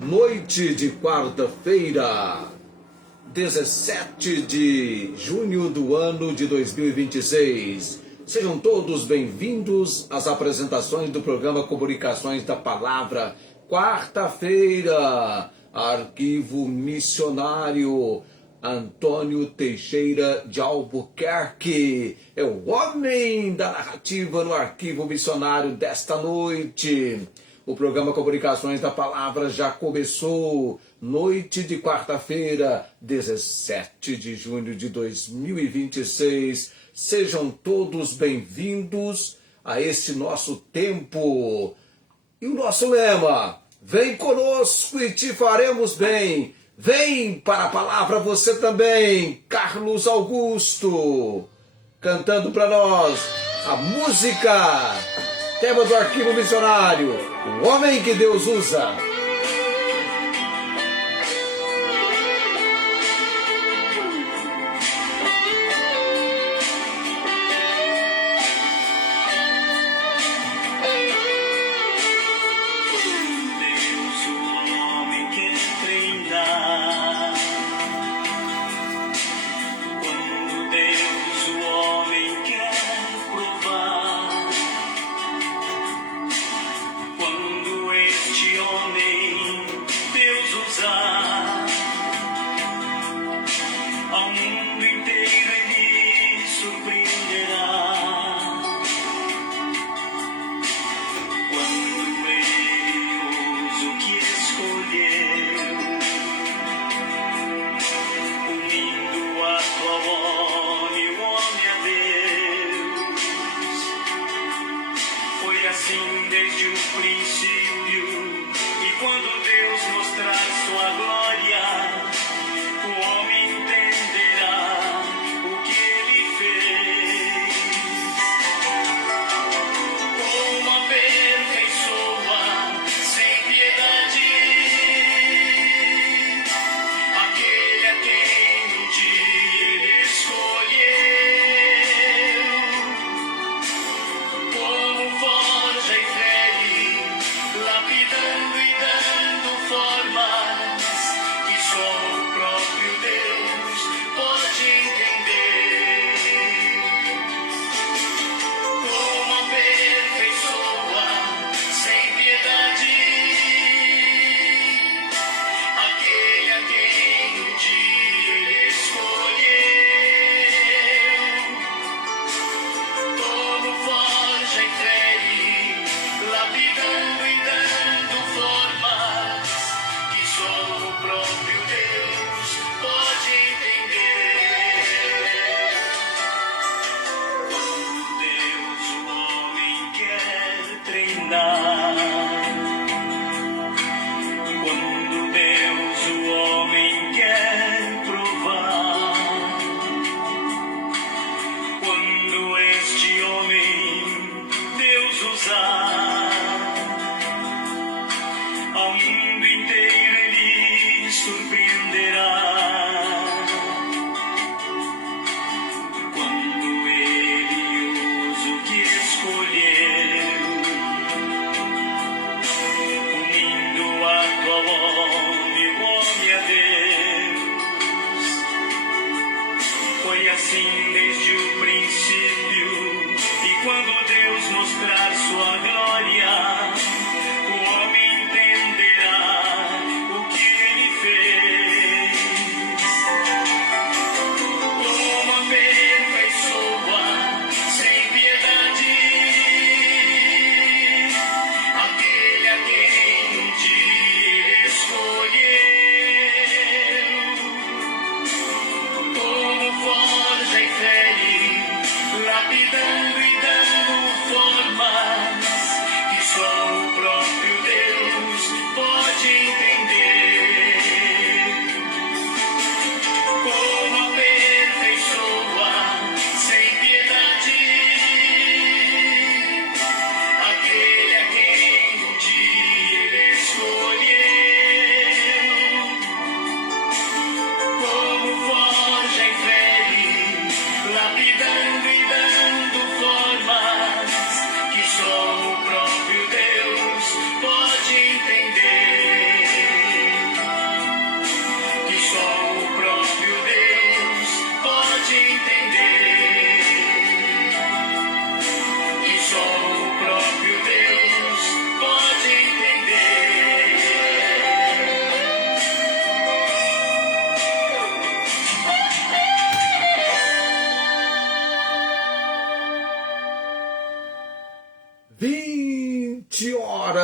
Noite de quarta-feira, 17 de junho do ano de 2026. Sejam todos bem-vindos às apresentações do programa Comunicações da Palavra. Quarta-feira, Arquivo Missionário Antônio Teixeira de Albuquerque. É o homem da narrativa no Arquivo Missionário desta noite. O programa Comunicações da Palavra já começou. Noite de quarta-feira, 17 de junho de 2026. Sejam todos bem-vindos a esse nosso tempo. E o nosso lema: vem conosco e te faremos bem. Vem para a palavra você também. Carlos Augusto, cantando para nós a música, tema do Arquivo Missionário, o homem que Deus usa. Quando este homem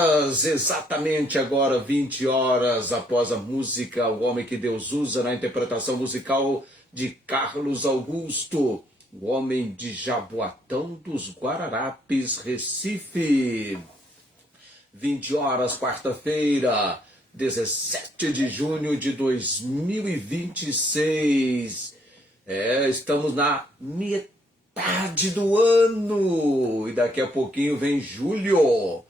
horas, exatamente agora 20 horas, após a música O Homem que Deus Usa, na interpretação musical de Carlos Augusto, o homem de Jaboatão dos Guararapes, Recife. 20 horas, quarta-feira, 17 de junho de 2026. Estamos na metade do ano e daqui a pouquinho vem julho.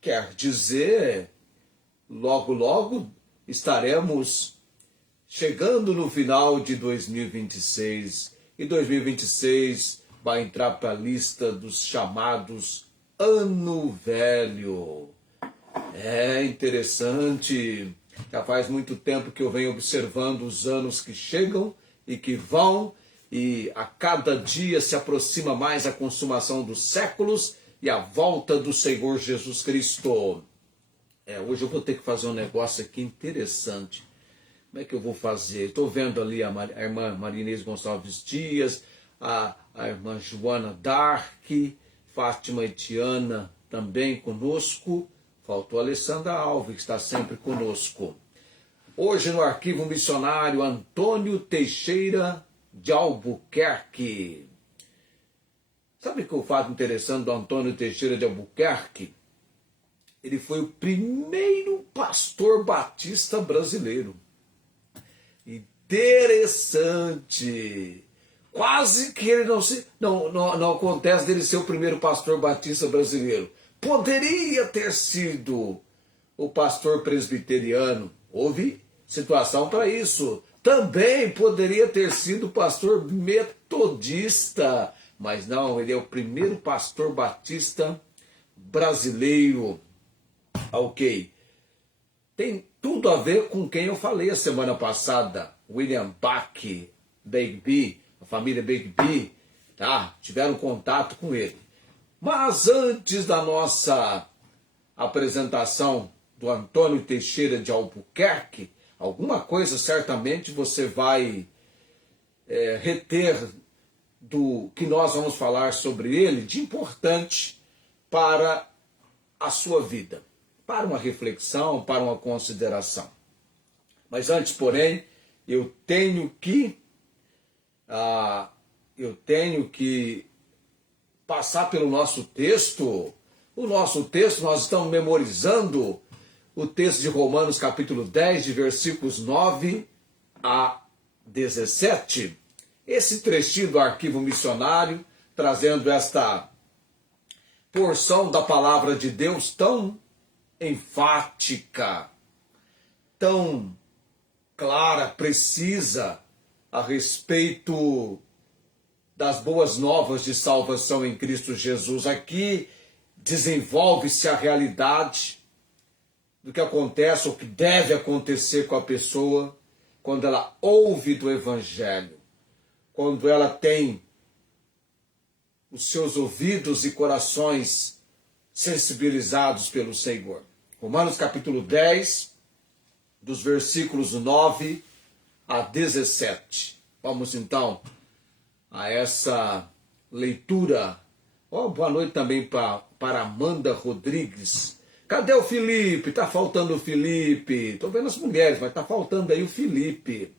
Quer dizer, logo, logo estaremos chegando no final de 2026. E 2026 vai entrar para a lista dos chamados Ano Velho. É interessante. Já faz muito tempo que eu venho observando os anos que chegam e que vão. E a cada dia se aproxima mais a consumação dos séculos e a volta do Senhor Jesus Cristo. Hoje eu vou ter que fazer um negócio aqui interessante. Como é que eu vou fazer? Estou vendo ali a irmã Marinês Gonçalves Dias, a irmã Joana Dark, Fátima Etiana também conosco. Faltou a Alessandra Alves, que está sempre conosco. Hoje no Arquivo Missionário Antônio Teixeira de Albuquerque. Sabe que o fato interessante do Antônio Teixeira de Albuquerque? Ele foi o primeiro pastor batista brasileiro. Interessante. Quase que ele não acontece dele ser o primeiro pastor batista brasileiro. Poderia ter sido o pastor presbiteriano. Houve situação para isso. Também poderia ter sido o pastor metodista. Mas não, ele é o primeiro pastor batista brasileiro. Ok. Tem tudo a ver com quem eu falei a semana passada. William Bach, Begbie, a família Begbie, tá? Tiveram contato com ele. Mas antes da nossa apresentação do Antônio Teixeira de Albuquerque, alguma coisa certamente você vai reter do que nós vamos falar sobre ele de importante para a sua vida, para uma reflexão, para uma consideração. Mas antes, porém, eu tenho que passar pelo nosso texto. O nosso texto, nós estamos memorizando o texto de Romanos capítulo 10, de versículos 9 a 17. Esse trechinho do Arquivo Missionário, trazendo esta porção da palavra de Deus tão enfática, tão clara, precisa, a respeito das boas novas de salvação em Cristo Jesus. Aqui desenvolve-se a realidade do que acontece, ou que deve acontecer com a pessoa quando ela ouve do Evangelho, quando ela tem os seus ouvidos e corações sensibilizados pelo Senhor. Romanos capítulo 10, dos versículos 9 a 17. Vamos então a essa leitura. Boa noite também para Amanda Rodrigues. Cadê o Felipe? Tá faltando o Felipe. Estou vendo as mulheres, mas tá faltando aí o Felipe.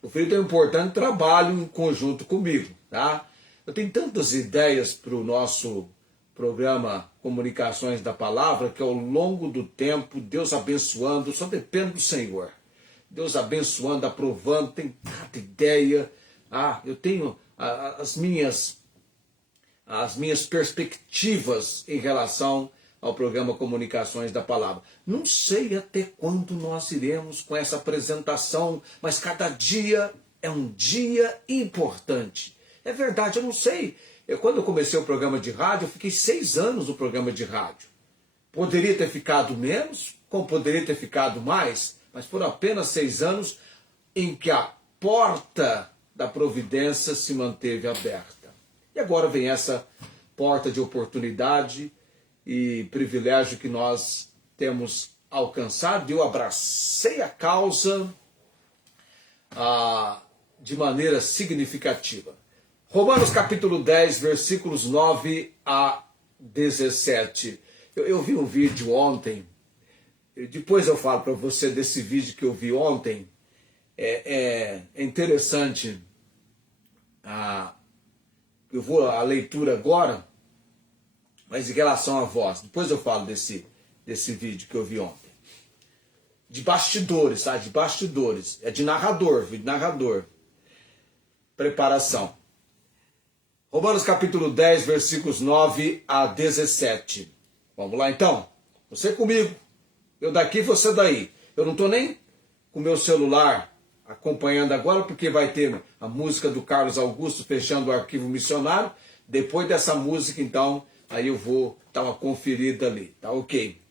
O Felipe tem um importante trabalho em conjunto comigo, tá? Eu tenho tantas ideias para o nosso programa Comunicações da Palavra, que ao longo do tempo, Deus abençoando, só depende do Senhor. Deus abençoando, aprovando, tem cada ideia. Eu tenho as minhas perspectivas em relação ao programa Comunicações da Palavra. Não sei até quando nós iremos com essa apresentação, mas cada dia é um dia importante. É verdade, eu não sei. Quando eu comecei o programa de rádio, eu fiquei 6 anos no programa de rádio. Poderia ter ficado menos, como poderia ter ficado mais, mas foram apenas 6 anos em que a porta da providência se manteve aberta. E agora vem essa porta de oportunidade e privilégio que nós temos alcançado. Eu abracei a causa de maneira significativa. Romanos capítulo 10, versículos 9 a 17. Eu vi um vídeo ontem, depois eu falo para você desse vídeo que eu vi ontem. É interessante, eu vou à leitura agora, mas em relação à voz, depois eu falo desse vídeo que eu vi ontem. De bastidores, tá? De bastidores. É de narrador, vídeo de narrador. Preparação. Romanos capítulo 10, versículos 9 a 17. Vamos lá então? Você comigo, eu daqui, você daí. Eu não estou nem com o meu celular acompanhando agora, porque vai ter a música do Carlos Augusto fechando o arquivo missionário. Depois dessa música, então, aí eu vou dar uma conferida ali, tá ok?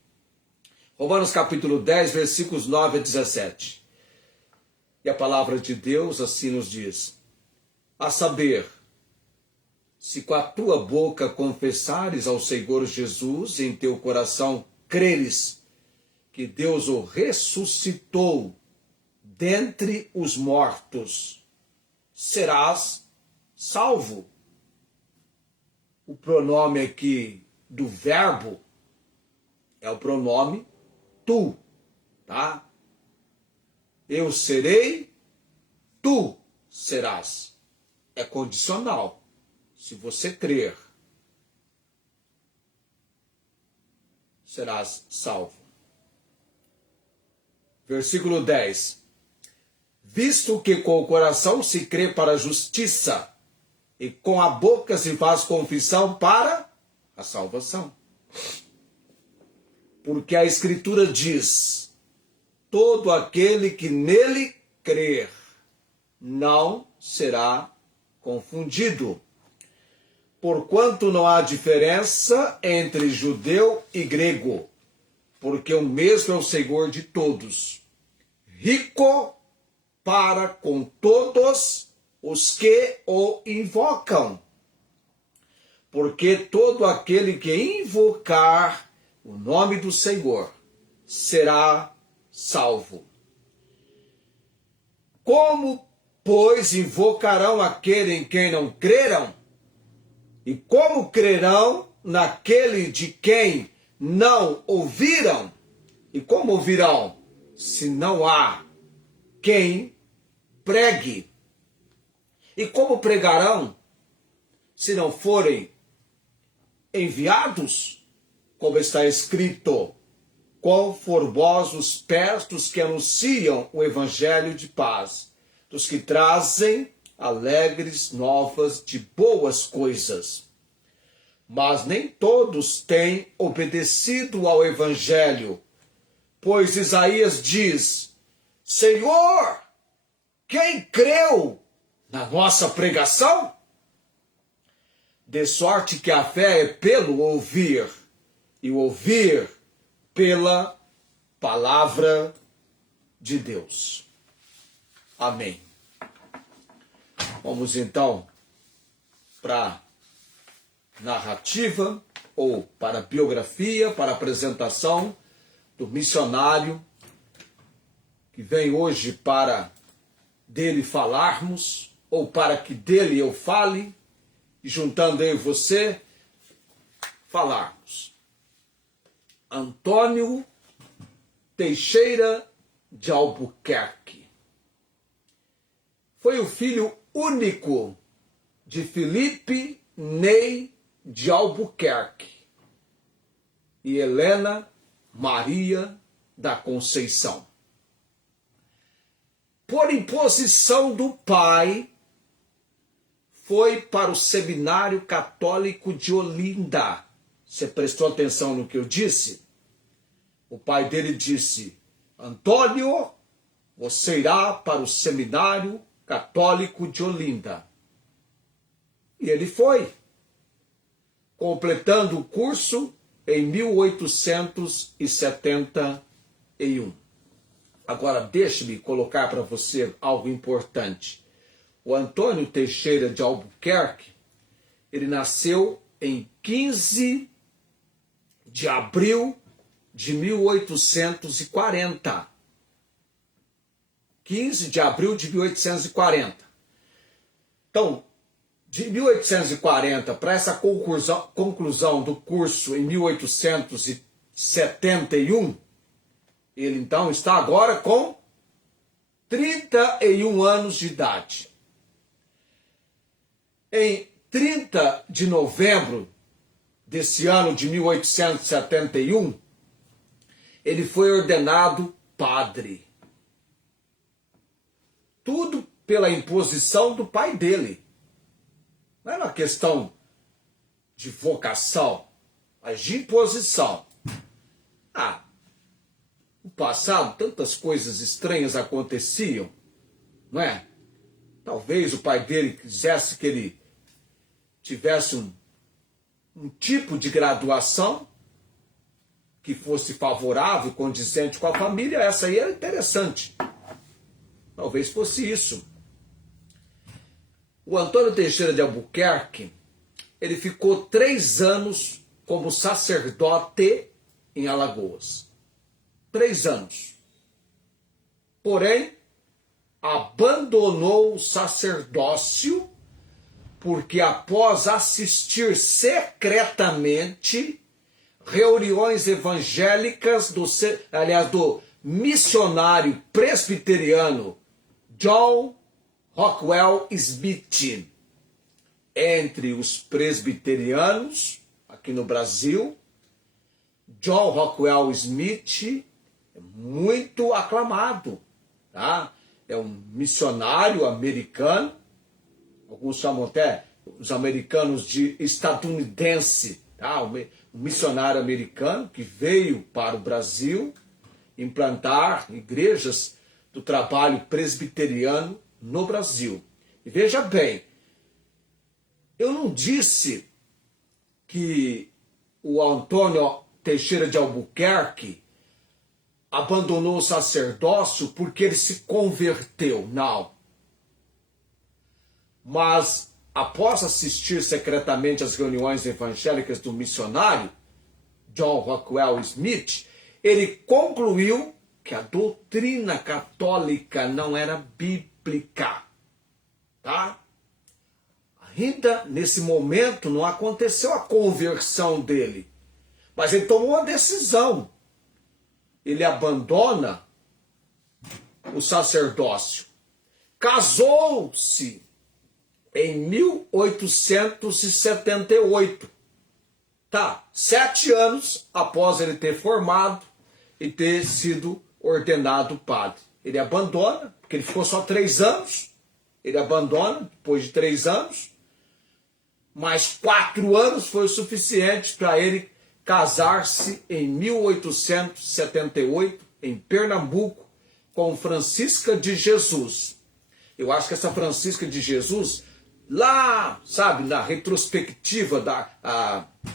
Romanos capítulo 10, versículos 9 a 17. E a palavra de Deus assim nos diz: a saber, se com a tua boca confessares ao Senhor Jesus, em teu coração creres que Deus o ressuscitou dentre os mortos, serás salvo. O pronome aqui do verbo é o pronome tu, tá? Eu serei, tu serás. É condicional. Se você crer, serás salvo. Versículo 10. Visto que com o coração se crê para a justiça, e com a boca se faz confissão para a salvação. Porque a Escritura diz: todo aquele que nele crer não será confundido. Porquanto não há diferença entre judeu e grego, porque o mesmo é o Senhor de todos, rico para com todos os que o invocam. Porque todo aquele que invocar o nome do Senhor será salvo. Como, pois, invocarão aquele em quem não creram? E como crerão naquele de quem não ouviram? E como ouvirão, se não há quem pregue? E como pregarão, se não forem enviados? Como está escrito: quão formosos os pés dos que anunciam o evangelho de paz, dos que trazem alegres novas de boas coisas. Mas nem todos têm obedecido ao evangelho, pois Isaías diz: Senhor, quem creu na nossa pregação? De sorte que a fé é pelo ouvir, e o ouvir pela palavra de Deus. Amém. Vamos então para narrativa, ou para biografia, para apresentação do missionário que vem hoje para dele falarmos, ou para que dele eu fale, e juntando eu e você, falarmos. Antônio Teixeira de Albuquerque. Foi o filho único de Felipe Ney de Albuquerque e Helena Maria da Conceição. Por imposição do pai, foi para o Seminário Católico de Olinda. Você prestou atenção no que eu disse? O pai dele disse: Antônio, você irá para o Seminário Católico de Olinda. E ele foi, completando o curso em 1871. Agora, deixe-me colocar para você algo importante. O Antônio Teixeira de Albuquerque, ele nasceu em 15 de abril de 1840. 15 de abril de 1840. Então, de 1840 para essa conclusão do curso em 1871, ele então está agora com 31 anos de idade. Em 30 de novembro desse ano de 1871, ele foi ordenado padre. Tudo pela imposição do pai dele. Não era uma questão de vocação, mas de imposição. No passado, tantas coisas estranhas aconteciam, não é? Talvez o pai dele quisesse que ele tivesse um tipo de graduação que fosse favorável, condizente com a família. Essa aí era interessante. Talvez fosse isso. O Antônio Teixeira de Albuquerque, ele ficou 3 anos como sacerdote em Alagoas. 3 anos. Porém, abandonou o sacerdócio porque após assistir secretamente reuniões evangélicas do missionário presbiteriano John Rockwell Smith, entre os presbiterianos aqui no Brasil, John Rockwell Smith é muito aclamado, tá? É um missionário americano, alguns chamam até os americanos de estadunidense, tá? Um missionário americano que veio para o Brasil implantar igrejas do trabalho presbiteriano no Brasil. E veja bem, eu não disse que o Antônio Teixeira de Albuquerque abandonou o sacerdócio porque ele se converteu, não. Mas após assistir secretamente às reuniões evangélicas do missionário John Rockwell Smith, ele concluiu que a doutrina católica não era bíblica, tá? Ainda nesse momento não aconteceu a conversão dele, mas ele tomou uma decisão. Ele abandona o sacerdócio. Casou-se em 1878. Tá, 7 anos após ele ter formado e ter sido ordenado padre. Ele abandona, porque ele ficou só 3 anos. Ele abandona depois de 3 anos. Mais 4 anos foi o suficiente para ele casar-se em 1878, em Pernambuco, com Francisca de Jesus. Eu acho que essa Francisca de Jesus, lá, sabe, na retrospectiva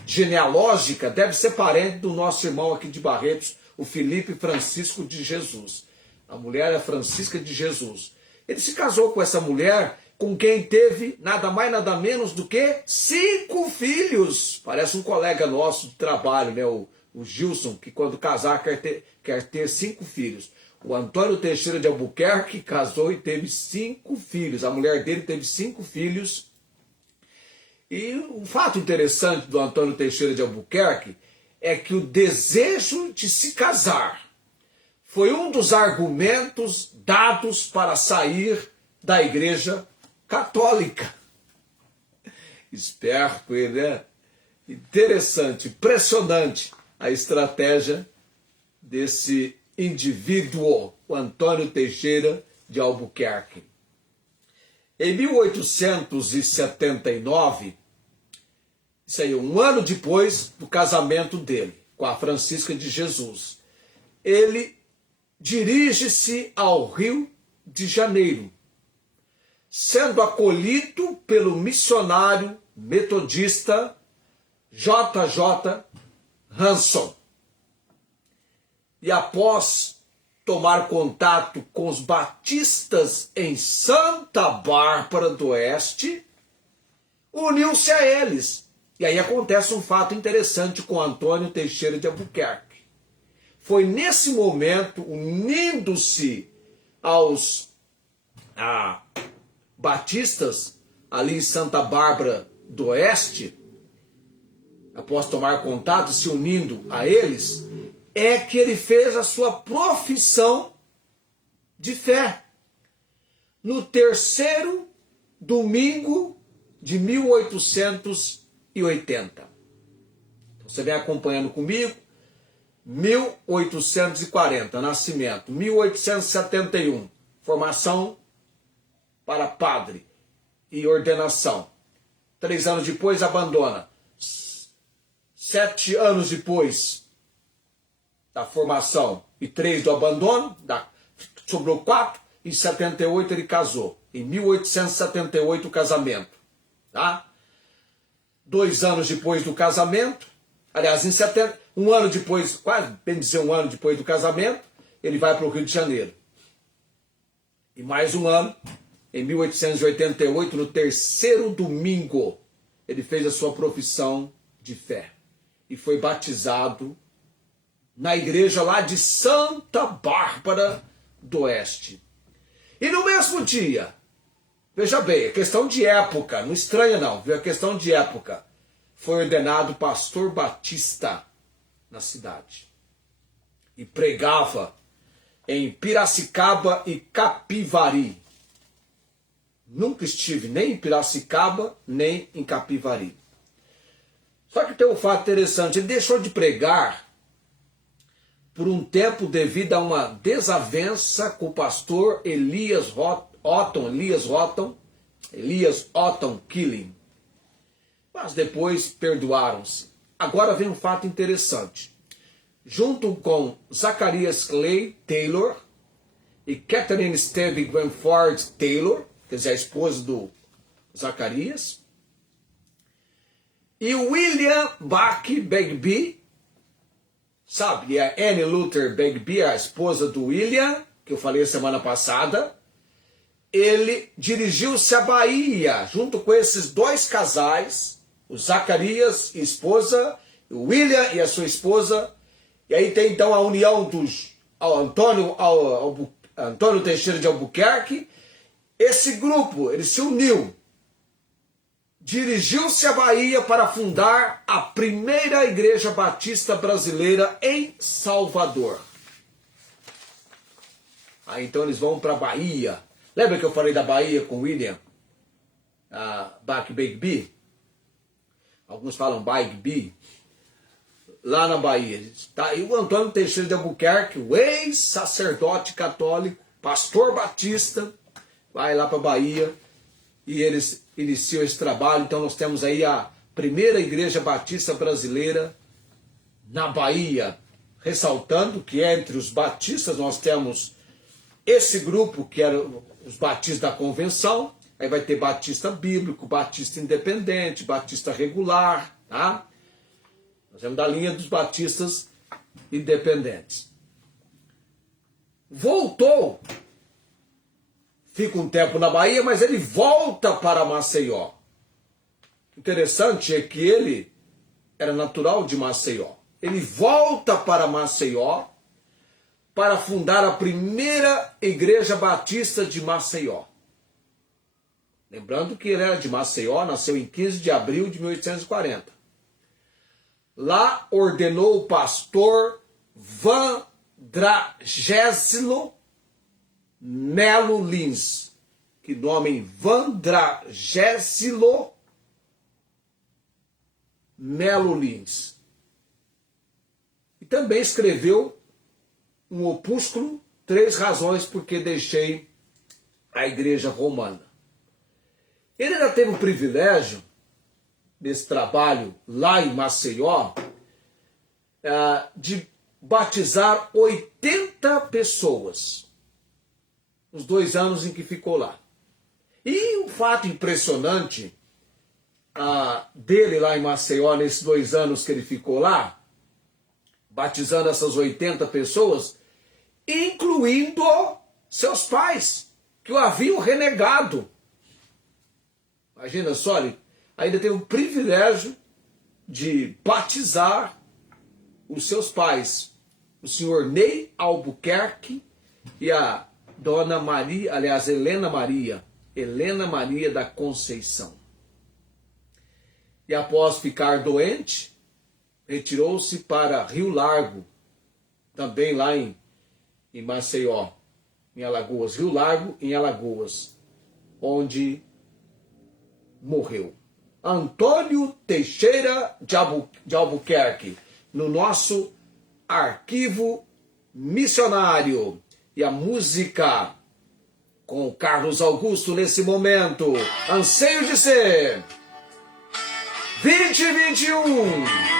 genealógica, deve ser parente do nosso irmão aqui de Barretos, o Felipe Francisco de Jesus. A mulher é Francisca de Jesus. Ele se casou com essa mulher, com quem teve nada mais, nada menos do que 5 filhos. Parece um colega nosso de trabalho, né? O Gilson, que quando casar quer ter 5 filhos. O Antônio Teixeira de Albuquerque casou e teve 5 filhos. A mulher dele teve 5 filhos. E um fato interessante do Antônio Teixeira de Albuquerque é que o desejo de se casar foi um dos argumentos dados para sair da Igreja Católica. Esperto ele, né? Interessante, impressionante a estratégia desse indivíduo, o Antônio Teixeira de Albuquerque. Em 1879, isso aí, um ano depois do casamento dele com a Francisca de Jesus, ele dirige-se ao Rio de Janeiro, sendo acolhido pelo missionário metodista J.J. Hanson. E após tomar contato com os batistas em Santa Bárbara do Oeste, uniu-se a eles. E aí acontece um fato interessante com Antônio Teixeira de Albuquerque. Foi nesse momento, unindo-se aos batistas, ali em Santa Bárbara do Oeste, após tomar contato, se unindo a eles, é que ele fez a sua profissão de fé. No terceiro domingo de 1880. Então, você vem acompanhando comigo. 1840, nascimento. 1871, formação para padre e ordenação. 3 anos depois, abandona. 7 anos depois da formação e 3 do abandono, sobrou 4. Em 78 ele casou. Em 1878 o casamento. Tá? 2 anos depois do casamento, aliás, um ano depois, quase bem dizer um ano depois do casamento, ele vai para o Rio de Janeiro. E mais um ano, em 1888, no terceiro domingo, ele fez a sua profissão de fé. E foi batizado na igreja lá de Santa Bárbara do Oeste. E no mesmo dia, veja bem, é questão de época, não estranha não, viu? É questão de época. Foi ordenado pastor batista na cidade. E pregava em Piracicaba e Capivari. Nunca estive nem em Piracicaba, nem em Capivari. Só que tem um fato interessante, ele deixou de pregar por um tempo devido a uma desavença com o pastor Elias Otton Killing. Mas depois perdoaram-se. Agora vem um fato interessante. Junto com Zacarias Clay Taylor e Catherine Steve Granford Taylor, quer dizer, a esposa do Zacarias, e William Bach Begbie, sabe, e a Annie Luther Begbie, a esposa do William, que eu falei semana passada, ele dirigiu-se à Bahia, junto com esses 2 casais, o Zacarias e a esposa, o William e a sua esposa, e aí tem então a união dos Antônio Teixeira de Albuquerque. Esse grupo, ele se uniu, dirigiu-se à Bahia para fundar a primeira igreja batista brasileira em Salvador. Aí então eles vão para a Bahia. Lembra que eu falei da Bahia com William Bach Begbie? Alguns falam Begbie. Lá na Bahia. Tá? E o Antônio Teixeira de Albuquerque, o ex-sacerdote católico, pastor batista, vai lá para a Bahia e eles iniciam esse trabalho. Então nós temos aí a primeira igreja batista brasileira na Bahia. Ressaltando que entre os batistas nós temos esse grupo que era os batistas da convenção. Aí vai ter batista bíblico, batista independente, batista regular, tá? Nós temos da linha dos batistas independentes. Voltou, fica um tempo na Bahia, mas ele volta para Maceió. Interessante é que ele era natural de Maceió. Ele volta para Maceió para fundar a primeira igreja batista de Maceió. Lembrando que ele era de Maceió, nasceu em 15 de abril de 1840. Lá ordenou o pastor Vandragésilo Melo Lins. Que nome, hein? Vandragésilo Melo Lins. E também escreveu um opúsculo, 3 razões porque deixei a igreja romana. Ele ainda teve o privilégio, desse trabalho lá em Maceió, de batizar 80 pessoas, nos 2 anos em que ficou lá. E um fato impressionante dele lá em Maceió, nesses 2 anos que ele ficou lá, batizando essas 80 pessoas, incluindo seus pais, que o haviam renegado. Imagina só, ele ainda tem o privilégio de batizar os seus pais, o senhor Ney Albuquerque e a dona Maria, aliás, Helena Maria. Helena Maria da Conceição. E após ficar doente, retirou-se para Rio Largo, também lá em Maceió, em Alagoas. Rio Largo, em Alagoas, onde morreu. Antônio Teixeira de Albuquerque, no nosso arquivo missionário. E a música com o Carlos Augusto nesse momento, Anseio de Ser 2021.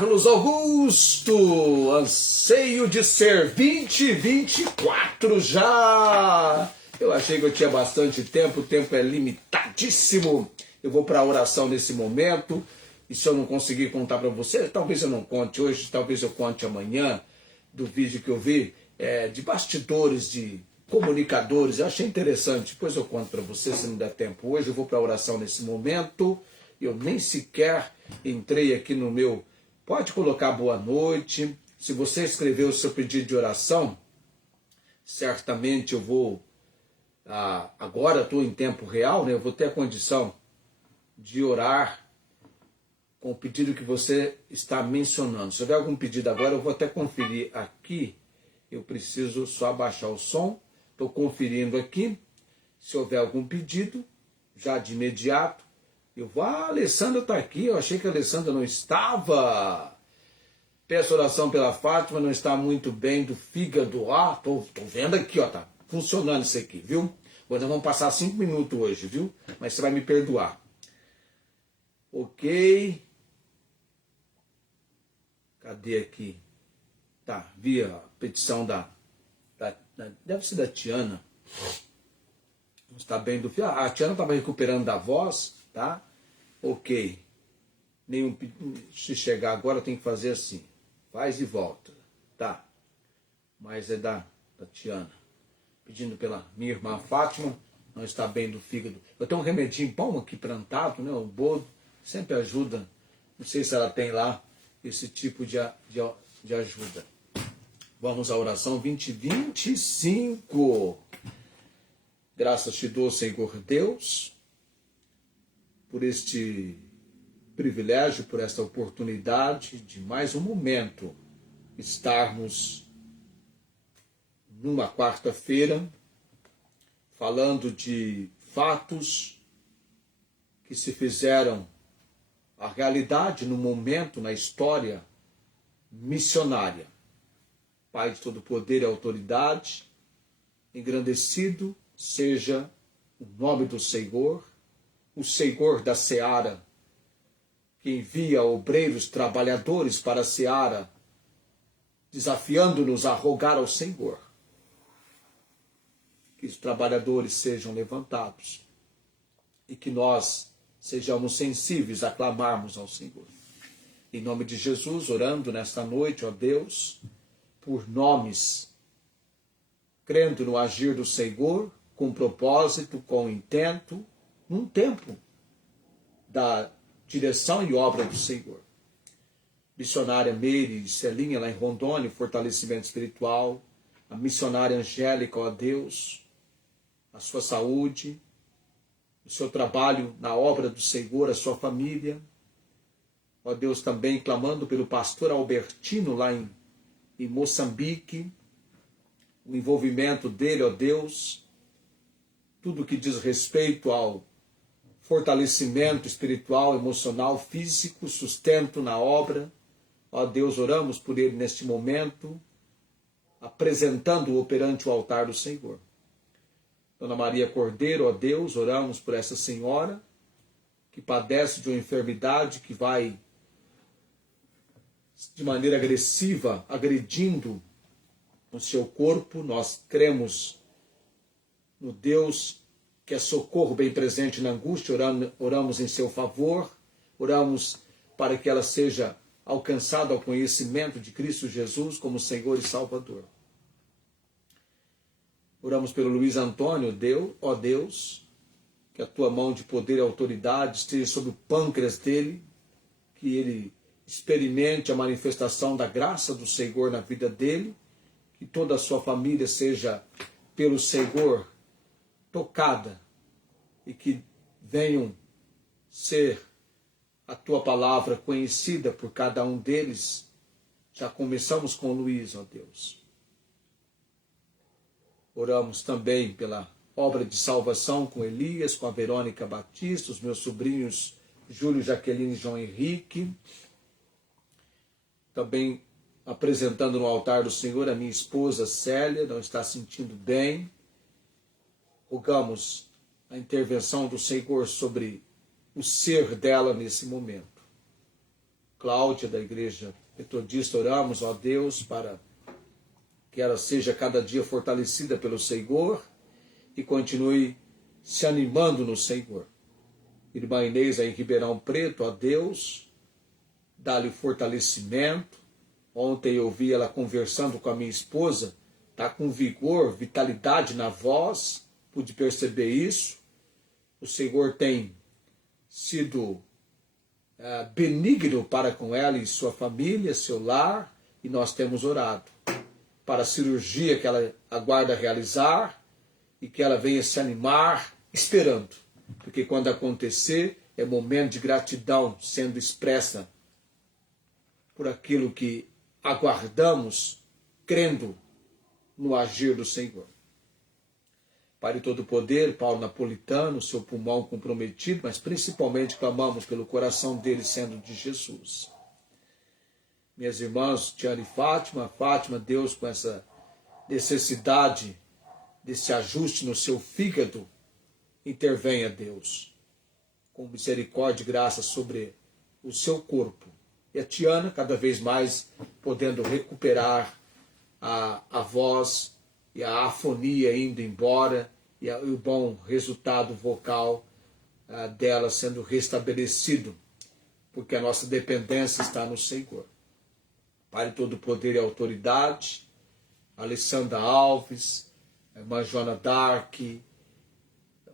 Carlos Augusto, Anseio de Ser 2024 já. Eu achei que eu tinha bastante tempo, o tempo é limitadíssimo. Eu vou para a oração nesse momento. E se eu não conseguir contar para você, talvez eu não conte hoje, talvez eu conte amanhã, do vídeo que eu vi de bastidores, de comunicadores. Eu achei interessante, depois eu conto para você, se não der tempo hoje. Eu vou para a oração nesse momento. Eu nem sequer entrei aqui no meu... Pode colocar boa noite. Se você escreveu o seu pedido de oração, certamente eu vou... agora estou em tempo real, né? Eu vou ter a condição de orar com o pedido que você está mencionando. Se houver algum pedido agora, eu vou até conferir aqui. Eu preciso só abaixar o som. Estou conferindo aqui. Se houver algum pedido, já de imediato, eu vou... a Alessandra está aqui. Eu achei que a Alessandra não estava. Peço oração pela Fátima, não está muito bem do fígado. Tô vendo aqui, ó, tá funcionando isso aqui, viu? Nós vamos passar 5 minutos hoje, viu? Mas você vai me perdoar. Ok. Cadê aqui? Tá, vi a petição deve ser da Tiana. Não está bem do fígado. A Tiana estava recuperando da voz, tá? Ok. Se chegar agora, tem que fazer assim. Faz e volta. Tá. Mas é da Tiana. pedindo pela minha irmã Fátima, não está bem do fígado. Eu tenho um remedinho bom aqui plantado, né? O bodo, sempre ajuda. Não sei se ela tem lá esse tipo de ajuda. Vamos à oração 2025. Graças te dou, Senhor Deus, por este privilégio, por esta oportunidade de mais um momento estarmos numa quarta-feira falando de fatos que se fizeram a realidade no momento na história missionária. Pai de todo poder e autoridade, engrandecido seja o nome do Senhor, o Senhor da seara, que envia obreiros, trabalhadores para a seara, desafiando-nos a rogar ao Senhor. Que os trabalhadores sejam levantados e que nós sejamos sensíveis a clamarmos ao Senhor. Em nome de Jesus, orando nesta noite, ó Deus, por nomes, crendo no agir do Senhor, com propósito, com intento, num tempo da direção e obra do Senhor. Missionária Meire Celinha, lá em Rondônia, fortalecimento espiritual. A missionária Angélica, ó Deus, a sua saúde, o seu trabalho na obra do Senhor, a sua família. Ó Deus, também clamando pelo pastor Albertino, lá em Moçambique, o envolvimento dele, ó Deus, tudo que diz respeito ao fortalecimento espiritual, emocional, físico, sustento na obra. Ó Deus, oramos por ele neste momento, apresentando-o perante o altar do Senhor. Dona Maria Cordeiro, ó Deus, oramos por essa senhora que padece de uma enfermidade que vai de maneira agressiva, agredindo o seu corpo. Nós cremos no Deus que é socorro bem presente na angústia, oramos em seu favor, oramos para que ela seja alcançada ao conhecimento de Cristo Jesus como Senhor e Salvador. Oramos pelo Luiz Antônio, Deus, ó Deus, que a tua mão de poder e autoridade esteja sobre o pâncreas dele, que ele experimente a manifestação da graça do Senhor na vida dele, que toda a sua família seja pelo Senhor tocada e que venham ser a tua palavra conhecida por cada um deles. Já começamos com o Luiz, ó Deus. Oramos também pela obra de salvação com Elias, com a Verônica Batista, os meus sobrinhos Júlio, Jaqueline e João Henrique. Também apresentando no altar do Senhor a minha esposa Célia, não está sentindo bem. Rogamos a intervenção do Senhor sobre o ser dela nesse momento. Cláudia, da Igreja Metodista, oramos, ó Deus, para que ela seja cada dia fortalecida pelo Senhor e continue se animando no Senhor. Irmã Inês, aí em Ribeirão Preto, ó Deus, dá-lhe fortalecimento. Ontem eu vi ela conversando com a minha esposa, está com vigor, vitalidade na voz, pude perceber isso. O Senhor tem sido benigno para com ela e sua família, seu lar, e nós temos orado para a cirurgia que ela aguarda realizar e que ela venha se animar esperando, porque quando acontecer é momento de gratidão sendo expressa por aquilo que aguardamos, crendo no agir do Senhor. Pai de todo poder, Paulo Napolitano, seu pulmão comprometido, mas principalmente clamamos pelo coração dele sendo de Jesus. Minhas irmãs, Tiana e Fátima, Deus, com essa necessidade desse ajuste no seu fígado, intervenha, Deus, com misericórdia e graça sobre o seu corpo. E a Tiana, cada vez mais, podendo recuperar a voz e a afonia indo embora, e o bom resultado vocal dela sendo restabelecido, porque a nossa dependência está no Senhor. Pai de todo poder e autoridade, Alessandra Alves, a irmã Joana Dark,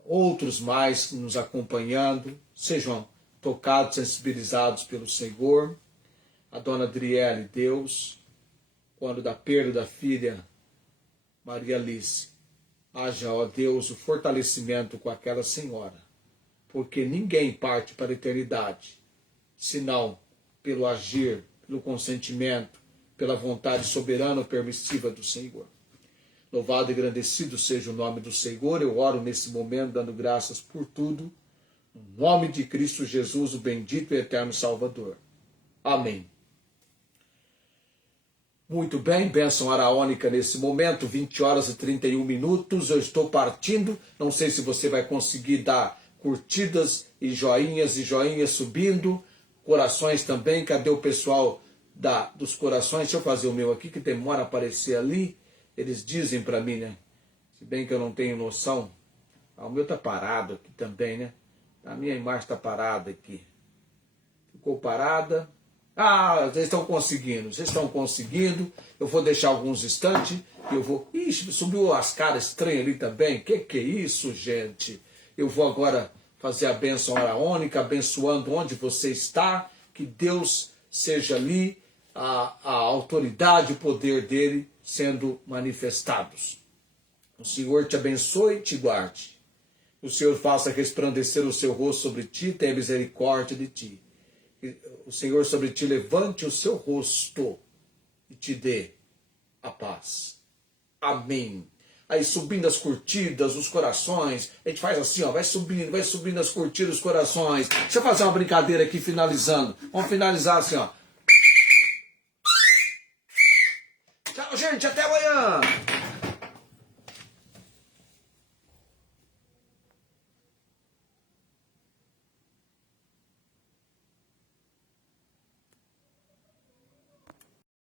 outros mais nos acompanhando, sejam tocados, sensibilizados pelo Senhor. A dona Adriele, Deus, quando da perda da filha Maria Alice, haja, ó Deus, o fortalecimento com aquela senhora, porque ninguém parte para a eternidade, senão pelo agir, pelo consentimento, pela vontade soberana ou permissiva do Senhor. Louvado e engrandecido seja o nome do Senhor. Eu oro nesse momento dando graças por tudo, no nome de Cristo Jesus, o bendito e eterno Salvador. Amém. Muito bem, bênção araônica nesse momento, 20 horas e 31 minutos, eu estou partindo, não sei se você vai conseguir dar curtidas e joinhas subindo, corações também, cadê o pessoal dos corações? Deixa eu fazer o meu aqui, que demora a aparecer ali, eles dizem para mim, né, se bem que eu não tenho noção, o meu tá parado aqui também, né, a minha imagem está parada aqui, ficou parada. Ah, vocês estão conseguindo. Eu vou deixar alguns instantes e eu vou... Ixi, subiu as caras estranhas ali também. Que é isso, gente? Eu vou agora fazer a bênção araônica, abençoando onde você está. Que Deus seja ali, a autoridade e o poder dele sendo manifestados. O Senhor te abençoe e te guarde. O Senhor faça resplandecer o seu rosto sobre ti, tenha misericórdia de ti. O Senhor sobre ti levante o seu rosto e te dê a paz. Amém. Aí subindo as curtidas, os corações, a gente faz assim, ó, vai subindo as curtidas, os corações. Deixa eu fazer uma brincadeira aqui finalizando. Vamos finalizar assim, ó. Tchau, gente, até amanhã.